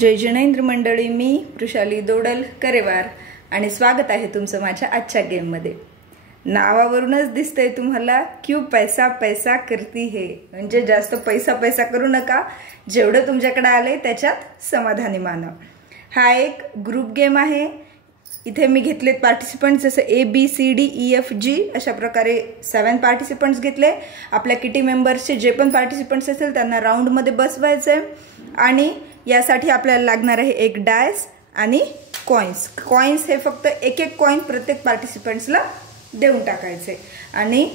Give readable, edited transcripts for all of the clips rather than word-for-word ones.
जय जिनेंद्र मंडळी, मी वृषाली दोडल करेवार आणि स्वागत आहे तुमचं माझ्या आजच्या गेममध्ये। नावावरूनच दिसतंय तुम्हाला क्यू पैसा पैसा करती है, म्हणजे जास्त पैसा पैसा करू नका, जेवढं तुमच्याकडे आले त्याच्यात समाधानी माना। हा एक ग्रुप गेम आहे। इथे मी घेतलेत पार्टिसिपंट्स जसे ABCDEFG अशा प्रकारे 7 पार्टिसिपंट्स घेतले। आपल्या किटी मेंबर्सचे जे पण पार्टिसिपंट्स असतील त्यांना राउंड मध्ये बसवायचे आणि यासाठी आपल्याला लागणार आहे एक डायस आणि कॉइन्स हे फक्त एक कॉइन प्रत्येक पार्टिसिपंट्सला देऊन टाकायचे आणि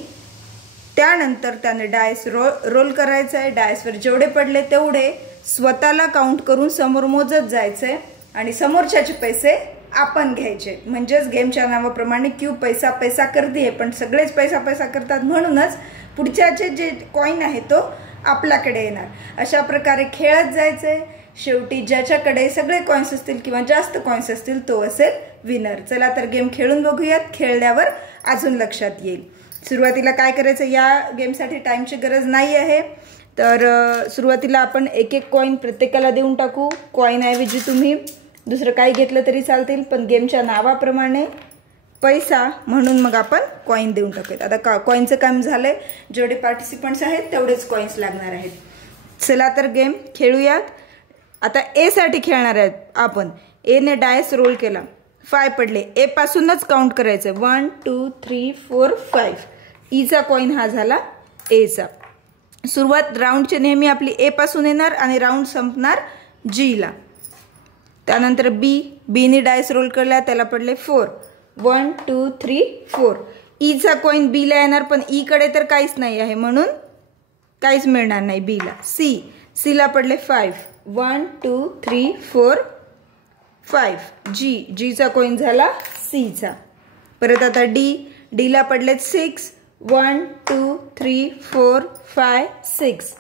त्यानंतर त्याने डायस रोल करायचा आहे। डायसवर जेवढे पडले तेवढे स्वतःला काउंट करून समोर मोजत जायचे आणि समोरच्याचे पैसे आपण घ्यायचे। म्हणजेच गेमच्या नावाप्रमाणे क्यू पैसा पैसा करते, पण सगळेच पैसा पैसा करतात म्हणूनच पुढच्याचे जे कॉइन आहे तो आपल्याकडे येणार। अशा प्रकारे खेळत जायचे। शेवटी ज्याच्याकडे सगळे कॉइन्स असतील किंवा जास्त कॉइन्स असतील तो असेल विनर। चला तर गेम खेळून बघूयात, खेळल्यावर अजून लक्षात येईल। सुरुवातीला काय करायचं, या गेमसाठी टाइमची गरज नाही आहे, तर सुरुवातीला आपण एक कॉइन प्रत्येकाला देऊन टाकू। कॉइन ऐवजी तुम्ही दुसरं काही घेतलं तरी चालतील, पण गेमच्या नावाप्रमाणे पैसा म्हणून मग आपण कॉइन देऊन टाकूयात। आता कॉइनचं काम झालंय, जेवढे पार्टिसिपंट्स आहेत तेवढेच कॉइन्स लागणार आहेत। चला तर गेम खेळूयात। आता ए साठी खेळणार आहेत आपण। ए ने डायस रोल केला, 5 पडले, ए पासूनच काउंट करायचं 1 2 3 4 5। ई चा कॉइन हा झाला ए चा। सुरुवात राउंडची नेहमी आपली ए पासून येणार आणि राउंड संपणार जी ला। त्यानंतर बी ने डायस रोल केला, त्याला पडले 4 1 2 3 4। ई चा कॉइन बी ला येणार, पण ई कडे तर काहीच नाही आहे म्हणून काहीच मिळणार नाही बी ला। सी ला पडले 5 1 2 3 4 5। जी चा कॉइन झाला सी चा। परत आता डी ला पडले 6 1 2 3 4 5 6।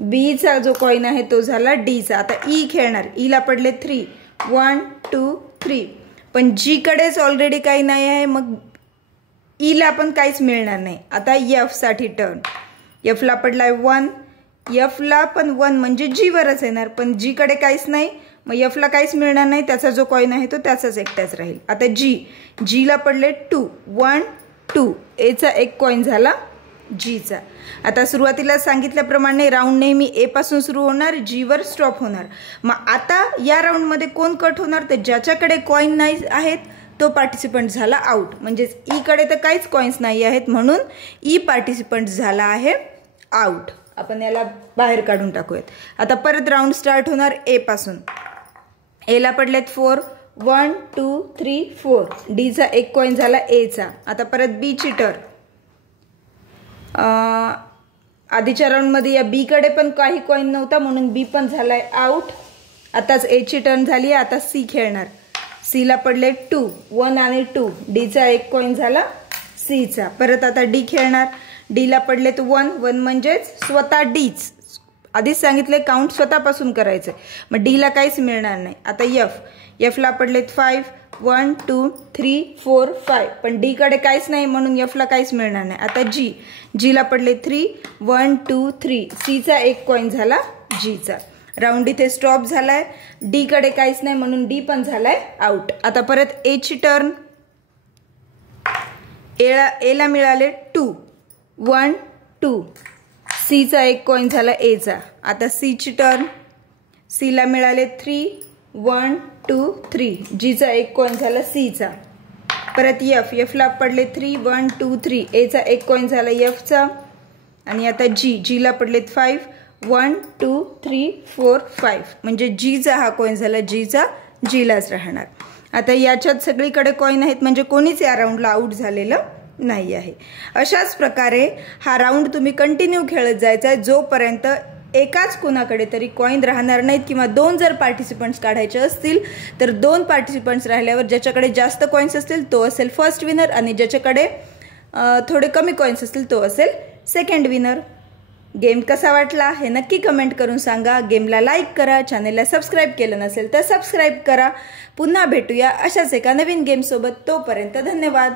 बी चा जो कॉइन आहे तो झाला डी चा। आता ई खेळणार, ई ला पडले 3 1 2 3, पण जी कडेच ऑलरेडी काही नाही आहे मग ई ला पण काहीच मिळणार नाही। आता एफ साठी टर्न, एफ ला पडलाय 1, एफ ला पण 1 म्हणजे जी वरच येणार, पण जी कडे काहीच नाही मग एफ ला काहीच मिळणार नाही, त्याचा जो कॉइन आहे तो त्याचाच एकटाच राहील। आता जी ला पडले 2 1 2, ए चा एक कॉइन झाला जी चा। आता सुरुवातीला सांगितल्याप्रमाणे राउंड नेहमी ए पासून सुरू होणार, जी वर स्टॉप होणार। मग आता या राउंड मध्ये कोण कट होणार, तर ज्याच्याकडे कॉइन नाही आहेत तो पार्टिसिपंट झाला आउट। म्हणजेच ई कडे तर काहीच कॉइन्स नाही आहेत म्हणून ई पार्टिसिपंट झाला आहे आउट। आपण याला बाहेर काढून टाकूयात। आता परत राउंड स्टार्ट होणार ए पासून। ए ला पडलेत 4 1 2 3 4। डी चा एक कॉइन झाला ए चा। आता परत बी ची टर्न। आधीच्या राउंड मध्ये या बी कडे पण काही कॉइन नव्हता म्हणून बी पण झालाय आउट। आताच ए ची टर्न झाली, आता सी खेळणार। सी ला पडले 2 1 आणि 2। डी चा एक कॉइन झाला सी चा। परत आता डी खेळणार, डी ला पडलेत 1 1 म्हणजेच स्वतः डीच। आधीच सांगितले काउंट स्वतःपासून करायचं, मग डी ला काहीच मिळणार नाही। आता एफ ला पडलेत 5 1 2 3 4 5, पण डी कडे काहीच नाही म्हणून एफ ला काहीच मिळणार नाही। आता जी ला पडले 3 1 2 3। सी चा एक कॉइन झाला जी चा। राउंड इथे स्टॉप झालाय, डी कडे काहीच नाही म्हणून डी पण झालाय आउट। आता परत ए ची टर्न। ए ला मिळाले 2 1 2। सी चा एक कॉइन झाला ए चा। आता सी ची टर्न। सी ला मिळाले 3 1 2 3। जी चा एक कॉइन झाला सी चा। परत एफ ला पडले 3 1 2 3। ए चा एक कॉइन झाला एफ चा। आणि आता जी ला पडलेत 5 1 2 3 4 5, म्हणजे जी चा हा कॉइन झाला जी चा, जी लाच राहणार। आता याच्यात सगळीकडे कॉइन आहेत म्हणजे कोणीच या राऊंडला आउट झालेलं नाही आहे। अशाच प्रकारे हा राउंड तुम्ही कंटिन्यू खेळत जायचा जोपर्यंत एकाच कोणाकडे तरी कॉइन राहणार नाहीत, किंवा 2 जर पार्टिसिपंट्स काढायचे असतील तर 2 पार्टिसिपंट्स राहिल्यावर ज्याच्याकडे जास्त कॉइन्स असतील तो असेल फर्स्ट विनर आणि ज्याच्याकडे थोडे कमी कॉइन्स असतील तो असेल सेकंड विनर। गेम कसा वाटला हे नक्की कमेंट करून सांगा। गेमला लाईक करा, चॅनलला सबस्क्राईब केलं नसेल तर सबस्क्राईब करा। पुन्हा भेटूया अशाच एका नवीन गेम सोबत, तोपर्यंत धन्यवाद।